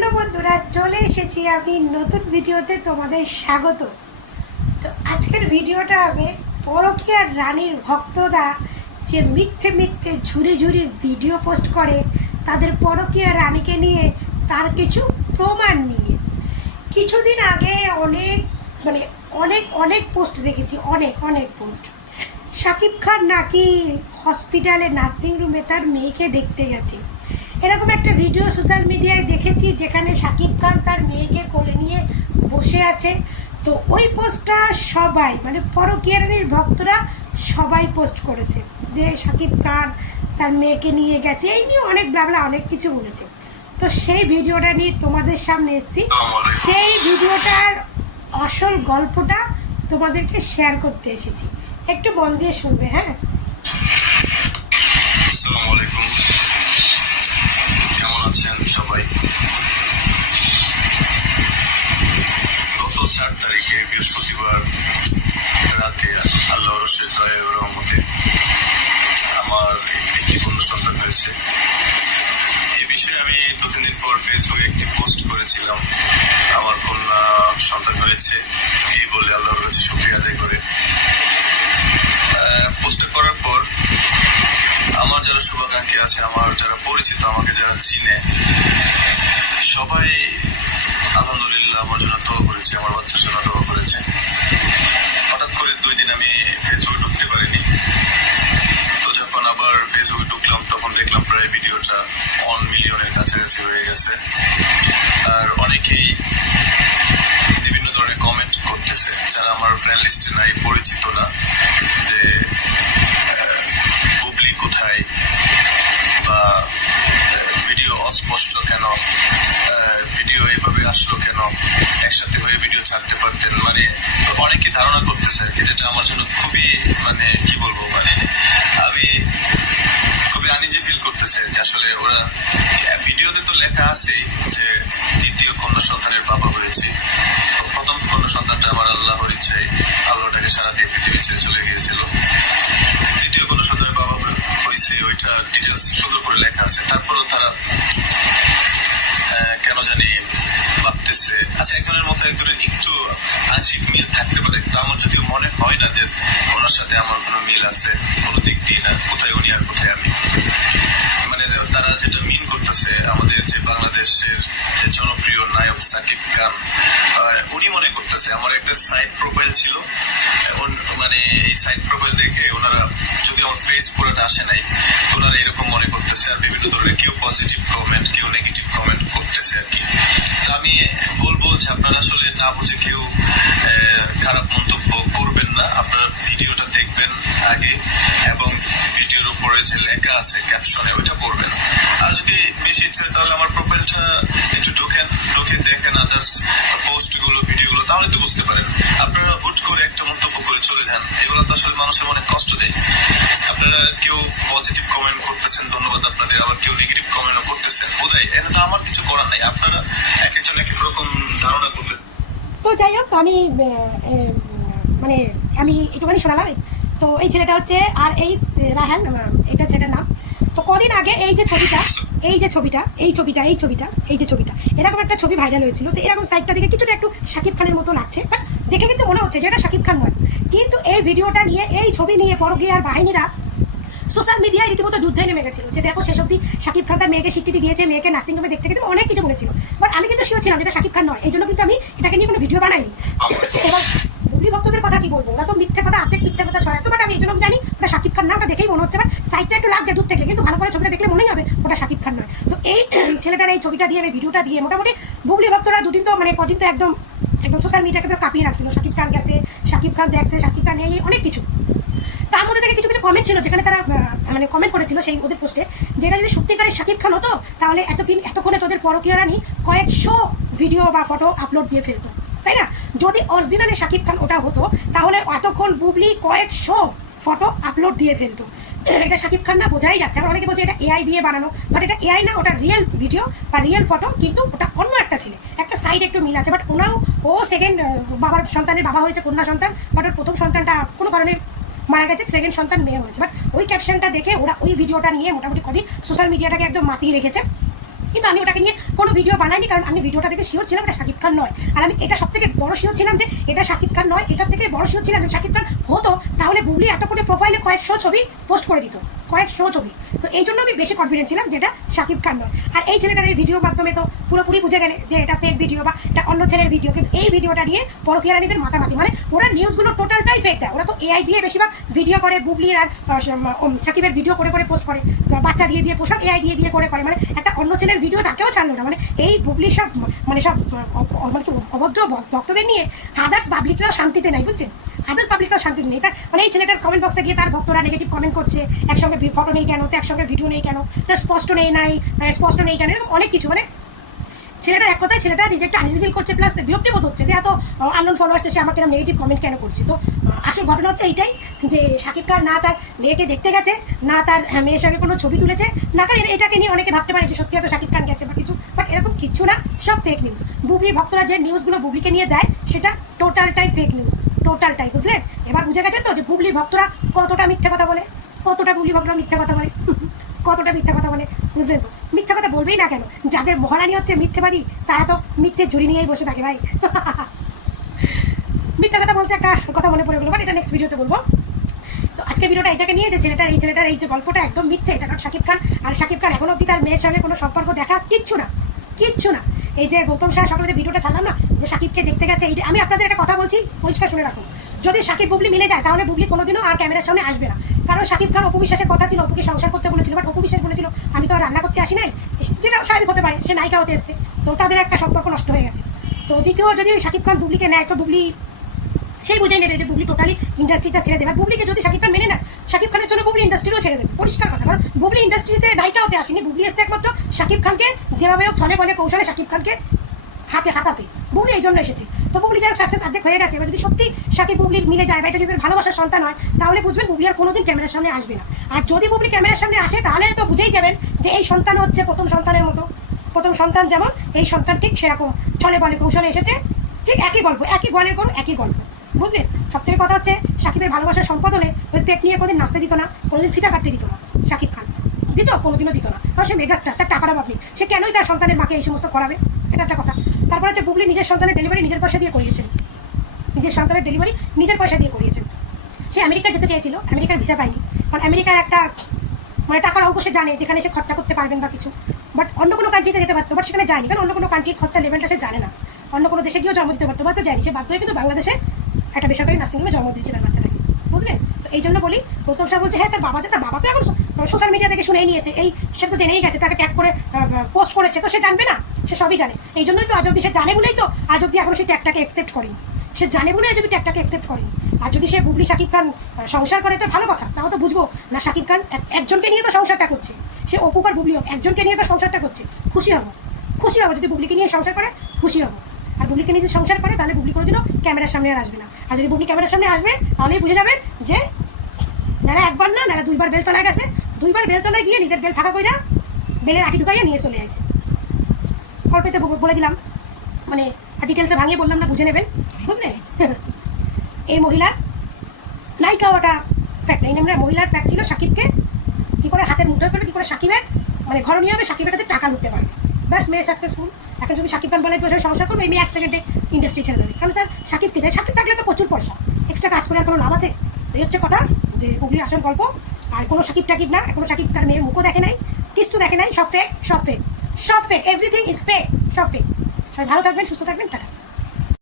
Hello বন্ধুরা, চলে এসেছি আমি নতুন ভিডিওতে তোমাদের স্বাগত। তো আজকের ভিডিওটা হবে পরকীয়ার রানীর ভক্তরা যে মিথ্যে মিথ্যে ঝুরি ঝুরি ভিডিও পোস্ট করে তাদের পরকীয়ার রানীকে নিয়ে, তার কিছু প্রমাণ নিয়ে। কিছুদিন আগে অনেক পোস্ট দেখেছি, অনেক পোস্ট। শাকিব খান নাকি হসপিটালে নার্সিংরুমে তার মেয়েকে দেখতে গেছে, এরকম একটা ভিডিও সোশ্যাল মিডিয়ায় দেখেছি, যেখানে শাকিব খান তার মেয়েকে কোলে নিয়ে বসে আছে। তো ওই পোস্টটা সবাই পরকীয়া রানীর ভক্তরা সবাই পোস্ট করেছে যে শাকিব খান তার মেয়েকে নিয়ে গেছে, এই নিয়ে অনেক ব্লাবলা অনেক কিছু বলেছে। তো সেই ভিডিওটা নিয়ে তোমাদের সামনে এসেছি, সেই ভিডিওটার আসল গল্পটা তোমাদেরকে শেয়ার করতে এসেছি। একটু মন দিয়ে শুনবে। হ্যাঁ, আসসালামু আলাইকুম, কেমন আছেন সবাই? গত 4 তারিখে বৃহস্পতিবার রাতে আল্লাহর রশেদ রহমতে আমার একটি কন্যা সন্তান হয়েছে। এই বিষয়ে আমি 2-3 দিন পর ফেসবুকে একটি পোস্ট করেছিলাম, আমার কন্যা সন্তান হয়েছে এই বলে আল্লাহর কাছে শুকরিয়া আদায় করে। পোস্টটা করার পর আমার যারা শুভাকাঙ্ক্ষী আছে, আমার যারা পরিচিত, আমাকে যারা চিনে, সবাই আলহামদুলিল্লাহ আমার জন্য দোয়া করেছে, আমার বাচ্চার জন্য দোয়া করেছে। হঠাৎ করে 2 দিন আমি ফেসবুকে ঢুকতে পারিনি। তো যখন আবার ফেসবুকে ঢুকলাম তখন দেখলাম প্রায় ভিডিওটা 1 মিলিয়নের কাছাকাছি হয়ে গেছে। আর অনেকেই বিভিন্ন ধরনের কমেন্ট করতেছে, যারা আমার ফ্রেন্ড লিস্টে নাই, পরিচিত না, যে বুবলি কোথায়, বা ভিডিও অস্পষ্ট কেন, ভিডিও এইভাবে আসলো কেন, একসাথে হয়ে ভিডিও ছাড়তে পারতেন, অনেকে ধারণা করতেছে আর কি, যেটা আমার জন্য খুবই কি বলবো, আমি খুবই আনইজি ফিল করতেছে যে আসলে ওরা ভিডিওতে তো লেখা আছে যে দ্বিতীয় কন্যা সন্তানের বাবা হয়েছে, প্রথম কন্যা সন্তানটা আমার আল্লাহর ইচ্ছায় আল্লাহটাকে সারা দিয়ে পৃথিবী ছেড়ে চলে গিয়েছিল, দ্বিতীয় কন্যা সন্তানের বাবা হয়েছে, ওইটা ডিটেলস সুন্দর করে লেখা আছে। তারপরেও তারা কেন জানি ভাবতেছে, আচ্ছা একজনের মতো একজনের একটু আংশিক মিল থাকতে পারে, কিন্তু আমার যদিও মনে হয় না যে ওনার সাথে আমার কোনো মিল আছে, কোনো দিক দিয়ে না, কোথায় উনি আর কোথায় আমি। তারা যেটা মিন করতেছে, আমাদের যে বাংলাদেশের যে জনপ্রিয় নায়ক সাকিব খান, উনি মনে করতেছে আমার একটা সাইড প্রোফাইল ছিল, এই সাইড প্রোফাইল দেখে ওনারা, যদি আমার ফেস পুরোটা আসে নাই, ওনারা এরকম মনে করতেছে, আর বিভিন্ন ধরনের কেউ পজিটিভ কমেন্ট, কেউ নেগেটিভ কমেন্ট করতেছে আর কি। তো আমি বলবো যে আপনারা আসলে না বুঝে কেউ খারাপ মন্তব্য করবেন না, আপনারা ভিডিওটা দেখবেন আগে, এবং ভিডিওর উপরে যে লেখা আছে ক্যাপশনে ওইটা পড়বেন। আর যদি বেশি ইচ্ছে তাহলে আমার প্রোফাইলটা একটু ঢুকে দেখেন আদার্স পোস্টগুলো, ভিডিওগুলো, তাহলে তো বুঝতে পারেন। আপনারা হুট করে একটা মন্তব্য করে চলে যান, এগুলো তো আসলে মানুষের মনে কষ্ট দেয়। আপনারা কেউ পজিটিভ কমেন্ট করতেছেন, ধন্যবাদ আপনাদের, আবার কেউ নেগেটিভ কমেন্টও করতেছেন, বোধহয় এটা তো আমার কিছু করার নাই, আপনারা এক একজন এক এক রকম ধারণা করতে। তো যাই হোক, আমি আমি একটুখানি শোনালাম। তো এই ছেলেটা হচ্ছে আর.এইচ রায়হান, এটা ছেলেটার নাম। তো কদিন আগে এই যে ছবিটা এরকম একটা ছবি ভাইরাল হয়েছিল। তো এরকম সাইডটা দেখে কিছুটা একটু শাকিব খানের মতো লাগছে, বাট দেখে কিন্তু মনে হচ্ছে যে এটা শাকিব খান নয়। কিন্তু এই ভিডিওটা নিয়ে, এই ছবি নিয়ে পরকীয়ার বাহিনীরা সোশ্যাল মিডিয়ায় রীতিমতো যুদ্ধে নেমে গেছিল, যে দেখো শেষ অব্দি শাকিব খান তার মেয়েকে স্বীকৃতি দিয়েছে, মেয়েকে নার্সিংহোমে দেখতে গেছে, অনেক কিছু বলেছিল। বাট আমি কিন্তু শিওর ছিলাম এটা শাকিব খান নয়, এই জন্য কিন্তু আমি এটাকে নিয়ে কোনো ভিডিও বানাইনি। এবার বুবলি ভক্তদের কথা কি বলবো, ওরা তো মিথ্যে কথা ছড়াতো, বাট আমি এই জন্য জানি ওটা শাকিব খান না, ওটা দেখেই মনে হচ্ছে। বাট সাইডটা একটু লাগছে দূর থেকে, কিন্তু ভালো করে ছবিটা দেখলে মনেই হবে ওটা শাকিব খান নয়। তো এই ছেলেটার এই ছবিটা দিয়ে, এই ভিডিওটা দিয়ে মোটামুটি বুবলি ভক্তরা দুদিন তো কদিন তো একদম সোশ্যাল মিডিয়াকে কাঁপিয়ে রাখছিল। শাকিব খান গেছে, শাকিব খান দেখছে, শাকিব খান এই অনেক কিছু। তার মধ্যে থেকে কিছু কমেন্ট ছিল, যেখানে তারা কমেন্ট করেছিল সেই ওদের পোস্টে, যেটা যদি সত্যিকারের শাকিব খান হতো তাহলে এতক্ষণে তোদের পরকীয়া রানী কয়েকশো ভিডিও বা ফটো আপলোড দিয়ে ফেলতো, তাই না? যদি অরিজিনালি শাকিব খান ওটা হতো তাহলে এতক্ষণ বুবলি কয়েকশো ফটো আপলোড দিয়ে ফেলতো। এটা শাকিব খান না, বোঝাই যাচ্ছে। আবার অনেকে বলছে এটা এআই দিয়ে বানানো, বাট এটা এআই না, ওটা রিয়েল ভিডিও বা রিয়েল ফটো, কিন্তু ওটা অন্য একটা ছেলে, একটা সাইড একটু মিল আছে। বাট ও সেকেন্ড বাবার সন্তানের বাবা হয়েছে, কন্যা সন্তান, বাট ওর প্রথম সন্তানটা কোনো কারণে মারা গেছে, সেকেন্ড সন্তান মেয়ে হয়েছে। বাট ওই ক্যাপশনটা দেখে ওরা ওই ভিডিওটা নিয়ে মোটামুটি কদিন সোশ্যাল মিডিয়াটাকে একদম মাতিয়ে রেখেছে। কিন্তু আমি ওটাকে নিয়ে কোনো ভিডিও বানাইনি, কারণ আমি ভিডিওটা দেখে শিওর ছিলাম এটা শাকিব খান নয়। আর আমি এটা সব থেকে বড় শিওর ছিলাম যে এটা শাকিব খান নয়। এটার থেকে বড় শিওর ছিলাম যে শাকিব খান হতো তাহলে বুবলি এত করে প্রোফাইলে কয়েকশো ছবি পোস্ট করে দিত, কয়েকশো ছবি। তো এই জন্য আমি বেশি কনফিডেন্ট ছিলাম যে এটা শাকিব খান নয়। আর এই ছেলেটার এই ভিডিওর মাধ্যমে তো পুরোপুরি বুঝে গেলে যে এটা ফেক ভিডিও বা এটা অন্য ছেলের ভিডিও। কিন্তু এই ভিডিওটা নিয়ে পরকীয়া রানীদের মাতামাতি, মানে ওরা নিউজগুলো টোটালটাই ফেক দেয়। ওরা তো এআই দিয়ে বেশিরভাগ ভিডিও করে, বুবলির আর শাকিবের ভিডিও করে করে পোস্ট করে, বাচ্চা দিয়ে দিয়ে পোশাক এআই দিয়ে দিয়ে করে করে, মানে একটা অন্য ছেলের ভিডিও তাকেও ছাড়লো না। মানে এই বুবলির সব মানে সব মানে কি অভদ্র ভক্তদের নিয়ে আদার্স পাবলিকরাও শান্তিতে নাই, বুঝছেন? আদার্স পাবলিকরাও শান্তিতে নেই। মানে এই ছেলেটার কমেন্ট বক্সে গিয়ে তার ভক্তরা নেগেটিভ কমেন্ট করছে, একসঙ্গে ফটো নেই কেন, তো একসঙ্গে ভিডিও নেই কেন, তো স্পষ্ট নেই কেন, এরকম অনেক কিছু। মানে ছেলেটার এক কথায় ছেলেটা নিজে একটা আনইজি ফিল করছে, প্লাস বিরক্তিবোধ হচ্ছে যে এত আননোন ফলোয়ার্স এসে আমাকে নেগেটিভ কমেন্ট কেন করছে। তো আসল ঘটনা হচ্ছে এইটাই যে শাকিব খান না তার মেয়েকে দেখতে গেছে, না তার মেয়ের সঙ্গে কোনো ছবি তুলেছে, না কারণ এটাকে নিয়ে অনেকে ভাবতে পারে যে সত্যি হয়তো শাকিব খান গেছে বা কিছু, বাট এরকম কিচ্ছু না, সব ফেক নিউজ। বুবলির ভক্তরা যে নিউজগুলো বুবলিকে নিয়ে দেয় সেটা টোটালটাই ফেক নিউজ, টোটালটাই, বুঝলেন? এবার বুঝে গেছে তো যে বুবলির ভক্তরা কতটা মিথ্যা কথা বলে, কতটা বুবলির ভক্তরা মিথ্যা কথা বলে, কতটা মিথ্যা কথা বলে, বুঝলেন তো? মিথ্যা কথা বলবেই না কেন, যাদের মহারানী হচ্ছে মিথ্যেবাদী তারা তো মিথ্যের ঝুড়ি নিয়েই বসে থাকে ভাই। মিথ্যা কথা বলতে একটা কথা মনে পড়ে গেলো, বাট এটা নেক্সট ভিডিওতে বলবো। তো আজকে ভিডিওটা এটাকে নিয়ে যে ছেলেটার এই যে গল্পটা একদম মিথ্যে, এটা নট শাকিব খান। আর শাকিব খান এখনো অব্দি তার মেয়ের সঙ্গে কোনো সম্পর্ক দেখা কিচ্ছু না, কিচ্ছু না। এই যে গৌতম শাহ সকালে যে ভিডিওটা ছাড়লাম না, যে শাকিবকে দেখতে গেছে, এই আমি আপনাদের একটা কথা বলছি, পরিষ্কার শুনে রাখুন। যদি শাকিব বুবলি মিলে যায় তাহলে বুবলি কোনোদিনও আর ক্যামেরার সামনে আসবে না। কারণ শাকিব খান অপু বিশ্বাসের কথা ছিল, অপুকে সংসার করতে বলেছিল, বাট অপু বিশ্বাস বলেছিল আমি তো আর রান্না করতে আসি নাই, যেটা স্বাভাবিক হতে পারে, সে নায়িকা হতে এসছে, তো তাদের একটা সম্পর্ক নষ্ট হয়ে গেছে। তো দ্বিতীয় যদি শাকিব খান বুবলিকে নেয় তো বুবলি সেই বুঝেই নেবে যে বুবলি টোটালি ইন্ডাস্ট্রিটা ছেড়ে দেবে। আর বুবলিকে যদি শাকিব খান মেনে নেয়, শাকিব খানের জন্য বুবলি ইন্ডাস্ট্রিও ছেড়ে দেবে, পরিষ্কার কথা। কারণ বুবলি ইন্ডাস্ট্রিতে নায়িকা হতে আসেনি, বুবলি এসছে একমাত্র শাকিব খানকে যেভাবে হোক ছলে বলে কৌশলে শাকিব খানকে হাতাতে, বুবলি এই জন্য এসেছে। তো বুবলি যাই সাকসেস অর্ধেক হয়ে গেছে। এবার যদি সত্যি শাকিব বুবলির মিলে যায় বা এটা যদি ভালোবাসার সন্তান হয়, তাহলে বুঝবেন বুবলি আর কোনোদিন ক্যামেরার সামনে আসবে না। আর যদি বুবলি ক্যামেরার সামনে আসে তাহলে তো বুঝেই যাবেন যে এই সন্তান হচ্ছে প্রথম সন্তানের মতো, প্রথম সন্তান যেমন এই সন্তান ঠিক সেরকম ছলে বলে কৌশলে এসেছে, ঠিক একই গল্প, একই গোয়ালের গরু একই গল্প, বুঝলেন? সব থেকে কথা হচ্ছে শাকিবের ভালোবাসার সম্পাদনে ওই পেট নিয়ে কোনোদিন নাচতে দিত না, কোনোদিন ফিতা কাটতে দিত না শাকিব খান, দিত কোনোদিনও দিত না। কারণ সে মেগাস্টার, তার টাকার অভাব নেই, সে কেনই তার সন্তানের মাকে এই সমস্ত করাবে, এটা একটা কথা। তারপরে হচ্ছে বুবলি নিজের সন্তানের ডেলিভারি নিজের পয়সা দিয়ে করিয়েছেন, নিজের সন্তানের ডেলিভারি নিজের পয়সা দিয়ে করিয়েছেন। সে আমেরিকা যেতে চেয়েছিল, আমেরিকার ভিসা পায়নি, কারণ আমেরিকার একটা মানে টাকার অঙ্ক সে জানে যেখানে সে খরচা করতে পারবেন বা কিছু, বাট অন্য কোনো কান্ট্রিতে যেতে পারতো, বাট সেখানে যায়নি, কারণ অন্য কোনো কান্ট্রির খরচা লেভেলটা সে জানে না। অন্য কোনো দেশে গিয়েও জন্ম দিতে পারতো, বা তো যায়নি, সে বাধ্য হয়ে কিন্তু বাংলাদেশে একটা বেসরকারি নার্সিংহোমে জন্ম দিয়েছে তার বাচ্চাটাকে, বুঝলেন? তো এই জন্য বলি, গৌতম শাহ বলছে হ্যাঁ তার বাবা যে, তার বাবা তো এখন সোশ্যাল মিডিয়া থেকে শুনেই নিয়েছে, এই সে তো জেনেই গেছে, তাকে ট্যাগ করে পোস্ট করেছে, তো সে জানবে না? সে সবই জানে। এই জন্যই তো আজ অব্দি সে জানে বলেই তো আজ অব্দি এখনো সে ট্যাগটাকে অ্যাকসেপ্ট করেনি, সে জানে বলে আজ অব্দি ট্যাগটাকে অ্যাকসেপ্ট করেনি। আর যদি সে বুবলি শাকিব খান সংসার করে তো ভালো কথা, তাও তো বুঝবো না শাকিব খান একজনকে নিয়ে তো সংসারটা করছে, সে অপু আর বুবলি হোক একজনকে নিয়ে তো সংসারটা করছে, খুশি হবো, খুশি হবো। যদি বুবলিকে নিয়ে সংসার করে খুশি হবো। আর বুবলিকে নিয়ে যদি সংসার করে তাহলে বুবলি কোনোদিনও ক্যামেরার সামনে আর আসবে না। আর যদি বুবলি ক্যামেরার সামনে আসবে তাহলেই বুঝে যাবেন যে নারা একবার না, নারা দুইবার বেলতলায় গেছে, দুইবার বেলতলায় গিয়ে নিজের বেল ফাঁকা কইরা বেলের আটি ঢুকাইয়া নিয়ে চলে আসে। অল্পতে বলে দিলাম, মানে ডিটেলসে ভাঙিয়ে বললাম না, বুঝে নেবেন, বুঝলেন? এই মহিলার নায়িকা ওটা ফ্যাক্ট নেই, আমরা মহিলার ফ্যাক্ট ছিল শাকিবকে কী করে হাতের মুঠোয় করে কী করে শাকিবের মানে ঘরণীয় হবে, শাকিবের হাতে টাকা লুটতে পারবে, ব্যাস মেয়ে সাকসেসফুল। এখন যদি শাকিব খান বলে বসে সংসার করবে, এই মেয়ে 1 সেকেন্ডে ইন্ডাস্ট্রি ছেড়ে দেবে, কারণ তার শাকিবকে যায়, শাকিব থাকলে তো প্রচুর পয়সা, এক্সট্রা কাজ করে আর কোনো লাভ আছে? এই হচ্ছে কথা যে বুবলির আসল গল্প। আর কোনো শাকিব টাকিব না, এখনো শাকিব তার মেয়ের মুখও দেখে নাই, কিচ্ছু দেখে নাই, সব ফেক, সব ফেক, সব ফেক, এভরিথিং ইজ ফেক, সব ফেক। সবাই ভালো থাকবেন, সুস্থ থাকবেন, টাটা।